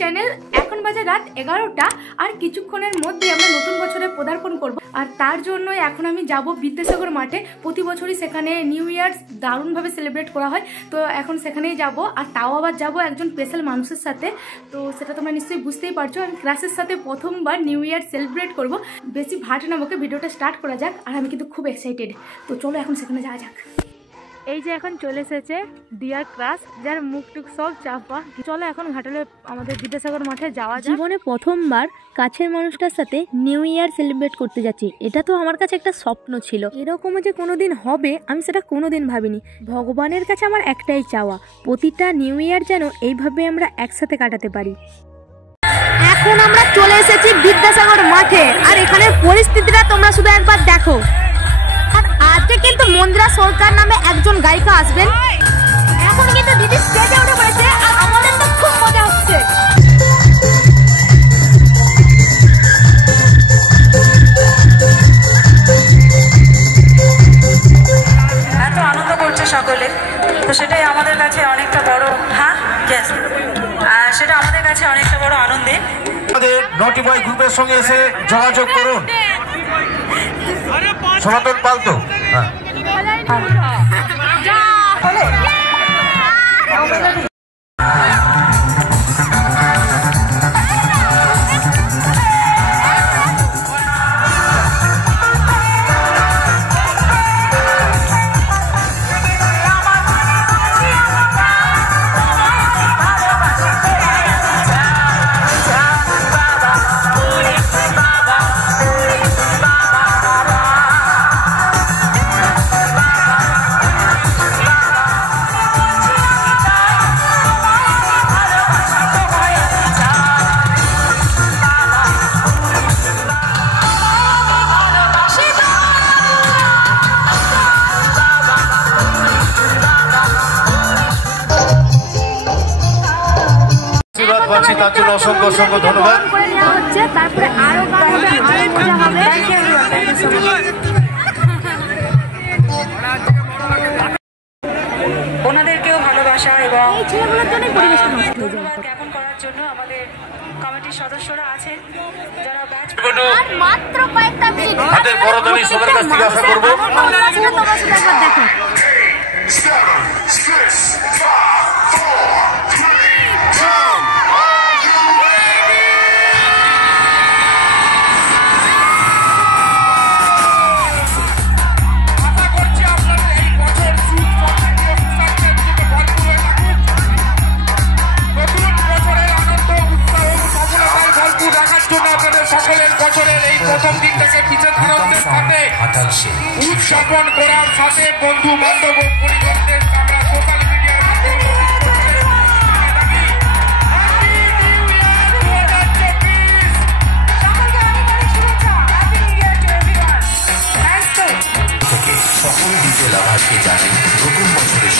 Channel. এখন বাজে রাত 11টা আর কিছুক্ষণের মধ্যে আমরা নতুন বছরে পদার্পণ করব। আর তার জন্য এখন আমি যাব বিদ্যাসাগর মাঠে। প্রতি বছরই সেখানে নিউ ইয়ার দারুণভাবে সেলিব্রেট করা হয়, তো এখন সেখানেই যাব। আর তাও আবার যাব একজন স্পেশাল মানুষের সাথে, তো সেটা তোমরা নিশ্চয়ই বুঝতেই পারছো। আমি ক্লাসের সাথে প্রথমবার নিউ ইয়ার সেলিব্রেট করব। বেশি ভাট না বকে ভিডিওটা স্টার্ট করা যাক। আর আমি কিন্তু খুব এক্সাইটেড, তো চলো এখন সেখানে যাওয়া যাক। এই যে এখন চলে এসেছে ডিয়ার ক্লাস, যার মুখ টুক সব চাপা। চলো এখন ঘাটালে আমাদের বিদ্যাসাগর মাঠে যাওয়া যায়। জীবনে প্রথমবার কাছের মানুষটার সাথে নিউ ইয়ার সেলিব্রেট করতে যাচ্ছি, এটা তো আমার কাছে একটা স্বপ্ন ছিল। এরকমও যে কোনোদিন হবে আমি সেটা কোনোদিন ভাবিনি। ভগবানের কাছে আমার একটাই চাওয়া, প্রতিটা নিউ ইয়ার যেন এইভাবে আমরা একসাথে কাটাতে পারি। এখন আমরা চলে এসেছি বিদ্যাসাগর মাঠে, আর এখানের পরিস্থিতিটা তোমরা শুধু একবার দেখো। আর আজকে কিন্তু মন্দিরা সরকার নামে একজন গায়িকা আসবেন। এখন কিন্তু দিদি স্টেজে উঠে পড়েছে, আর আমাদের তো খুব মজা হচ্ছে। এত আনন্দ করছে সকলে, তো সেটাই আমাদের কাছে অনেকটা বড়, সেটা আমাদের কাছে অনেকটা বড় আনন্দে। আমাদের নটি বয় গ্রুপের সঙ্গে এসে যোগাযোগ করুন। সনাতন পালতো তার জন্য অসংখ্য অসংখ্য ধন্যবাদ। তারপরে আরো মজা হবে। ওনাদেরকেও ভালোবাসা এবং এই ছেলেগুলোর জন্য পরিবেশটা নষ্ট হয়ে যায়। জ্ঞাপন করার জন্য আমাদের কমিটির সদস্যরা আছেন, যারা ব্যাচ মাত্র কয়েকটা মিনিট হাতের করতালি সবার কাছ থেকে আশা করব। তোমরা শুধু একবার দেখো। সকলের বছরের এই প্রথম দিনটাকে পিছিয়ে ধারণের সাথে উদযাপন করার সাথে বন্ধু বান্ধব পরিবারদের আমরা সোশ্যাল মিডিয়ার মাধ্যমে সকল ডিজে লাভারকে জানেন নতুন বছরের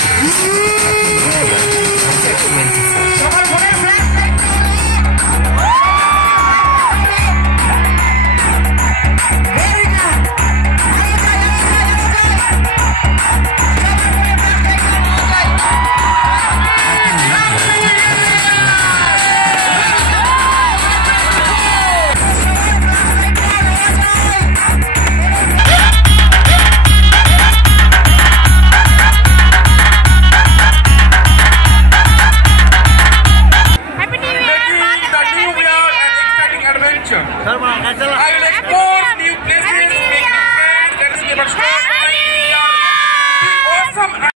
I